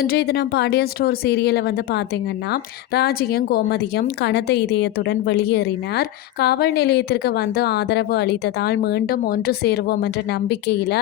இன்றைய தினம் பாண்டியன் ஸ்டோர் சீரியலை வந்து பார்த்தீங்கன்னா ராஜியும் கோமதியும் கனத்த இதயத்துடன் வெளியேறினார். காவல் நிலையத்திற்கு வந்து ஆதரவு அளித்ததால் மீண்டும் ஒன்று சேருவோம் என்ற நம்பிக்கையில்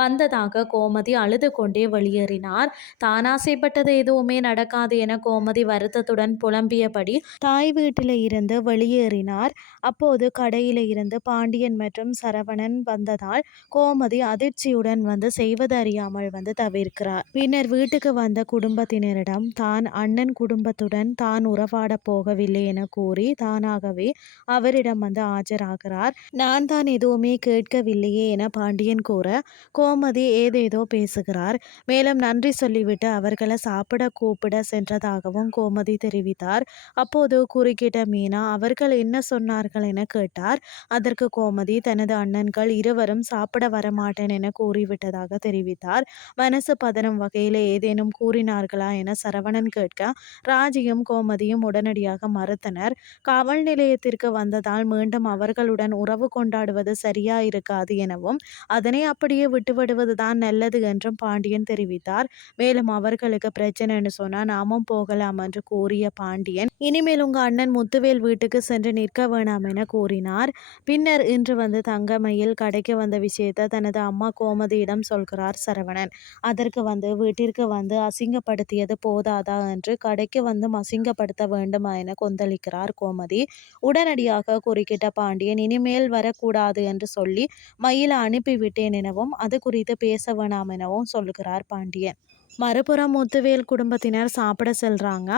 வந்ததாக கோமதி அழுது கொண்டே வெளியேறினார். தான் ஆசைப்பட்டது எதுவுமே நடக்காது என கோமதி வருத்தத்துடன் புலம்பியபடி தாய் வீட்டில் இருந்து வெளியேறினார். அப்போது கடையில் இருந்து பாண்டியன் மற்றும் சரவணன் வந்ததால் கோமதி அதிர்ச்சியுடன் வந்து செய்வதறியாமல் வந்து தவிர்க்கிறார். பின்னர் வீட்டுக்கு வந்த குடும்பத்தினரிடம் தான் அண்ணன் குடும்பத்துடன் தான் உறவாடப் போகவில்லை என கூறி தானாகவே அவரிடம் வந்து ஆஜராகிறார். நான் தான் எதுவுமே கேட்கவில்லையே என பாண்டியன் கூற கோமதி ஏதேதோ பேசுகிறார். மேலும் நன்றி சொல்லிவிட்டு அவர்களை சாப்பிட கூப்பிட சென்றதாகவும் கோமதி தெரிவித்தார். அப்போது குறுக்கிட்ட மீனா அவர்கள் என்ன சொன்னார்கள் என கேட்டார். அதற்கு கோமதி தனது அண்ணன்கள் இருவரும் சாப்பிட வரமாட்டேன் என கூறிவிட்டதாக தெரிவித்தார். மனசு பதனம் வகையில் ஏதேனும் கூறினார்களா என சரவணன் கேட்க ராஜியும் கோமதியும் உடனடியாக மறுத்தனர். காவல் நிலையத்திற்கு வந்ததால் மீண்டும் அவர்களுடன் உறவு கொண்டாடுவது சரியா இருக்காது எனவும் அதனை அப்படியே விட்டுவிடுவதுதான் நல்லது என்றும் பாண்டியன் தெரிவித்தார். மேலும் அவர்களுக்கு பிரச்சனைன்னு சொன்னா நாமும் போகலாம் என்று கூறிய பாண்டியன் இனிமேல் உங்க அண்ணன் முத்துவேல் வீட்டுக்கு சென்று நிற்க வேணாம் என கூறினார். பின்னர் இன்று வந்து தங்கமையில் கடைக்கு வந்த விஷயத்தை தனது அம்மா கோமதியிடம் சொல்கிறார் சரவணன். அதற்கு வந்து வீட்டிற்கு வந்து அசிங்கப்படுத்தியது போதாதா என்று கடைக்கு வந்து அசிங்கப்படுத்த வேண்டுமா என கொந்தளிக்கிறார் கோமதி. உடனடியாக குறுக்கிட்ட பாண்டியன் இனிமேல் வரக்கூடாது என்று சொல்லி மயில அனுப்பிவிட்டேன் எனவும் அது குறித்து பேச வேணாம் எனவும் சொல்லுகிறார் பாண்டியன். மறுபுறம் முத்துவேல் குடும்பத்தினர் சாப்பிட செல்றாங்க.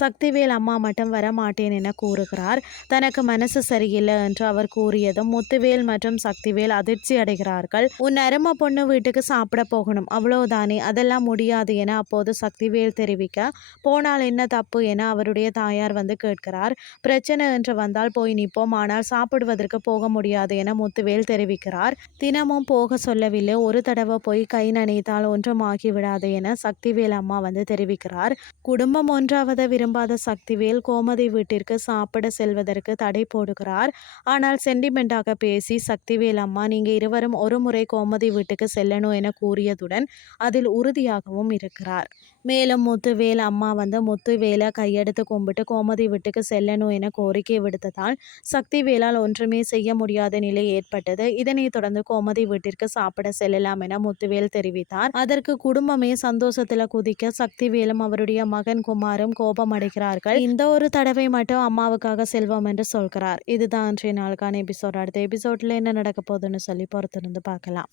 சக்திவேல் அம்மா மட்டும் வர மாட்டேன் என கூறுகிறார். தனக்கு மனசு சரியில்லை என்று அவர் கூறியதும் முத்துவேல் மற்றும் சக்திவேல் அதிர்ச்சி அடைகிறார்கள். உன் அருமை பொண்ணு வீட்டுக்கு சாப்பிட போகணும். அவ்வளவுதானே. அதெல்லாம் முடியாது என அப்போது சக்திவேல் தெரிவிக்க போனால் என்ன தப்பு என அவருடைய தாயார் வந்து கேட்கிறார். பிரச்சனை என்று வந்தால் போய் நிற்போம். ஆனால் சாப்பிடுவதற்கு போக முடியாது என முத்துவேல் தெரிவிக்கிறார். தினமும் போக சொல்லவில்லை. ஒரு தடவை போய் கை நனைத்தால் ஒன்றும் ஆகிவிடாது என சக்திவேல் அம்மா வந்து தெரிவிக்கிறார். குடும்பம் ஒன்றாவத விரும்பாத சக்திவேல் கோமதி வீட்டிற்கு சாப்பிட செல்வதற்கு தடை போடுகிறார். ஆனால் சென்டிமெண்டாக பேசி சக்திவேல் அம்மா நீங்க இருவரும் ஒரு முறை கோமதி வீட்டுக்கு செல்லணும் என கூறியதுடன் அதில் உறுதியாகவும் இருக்கிறார். மேலும் முத்துவேல் அம்மா வந்து முத்துவேலை கையெடுத்து கும்பிட்டு கோமதி வீட்டுக்கு செல்லணும் என கோரிக்கை விடுத்ததால் சக்திவேலால் ஒன்றுமே செய்ய முடியாத நிலை ஏற்பட்டது. இதனைத் தொடர்ந்து கோமதி வீட்டிற்கு சாப்பிட செல்லலாம் என முத்துவேல் தெரிவித்தார். அதற்கு குடும்பமே சந்தோஷத்துல குதிக்க சக்திவேலும் அவருடைய மகன் குமாரும் கோபம் அடைகிறார்கள் இந்த ஒரு தடவை மட்டும் அம்மாவுக்காக செல்வோம் என்று சொல்கிறார். இதுதான் இன்றைய நாளுக்கான எபிசோட் அடுத்த எபிசோட்ல என்ன நடக்க போகுதுன்னு சொல்லி பொறுத்திருந்து பார்க்கலாம்.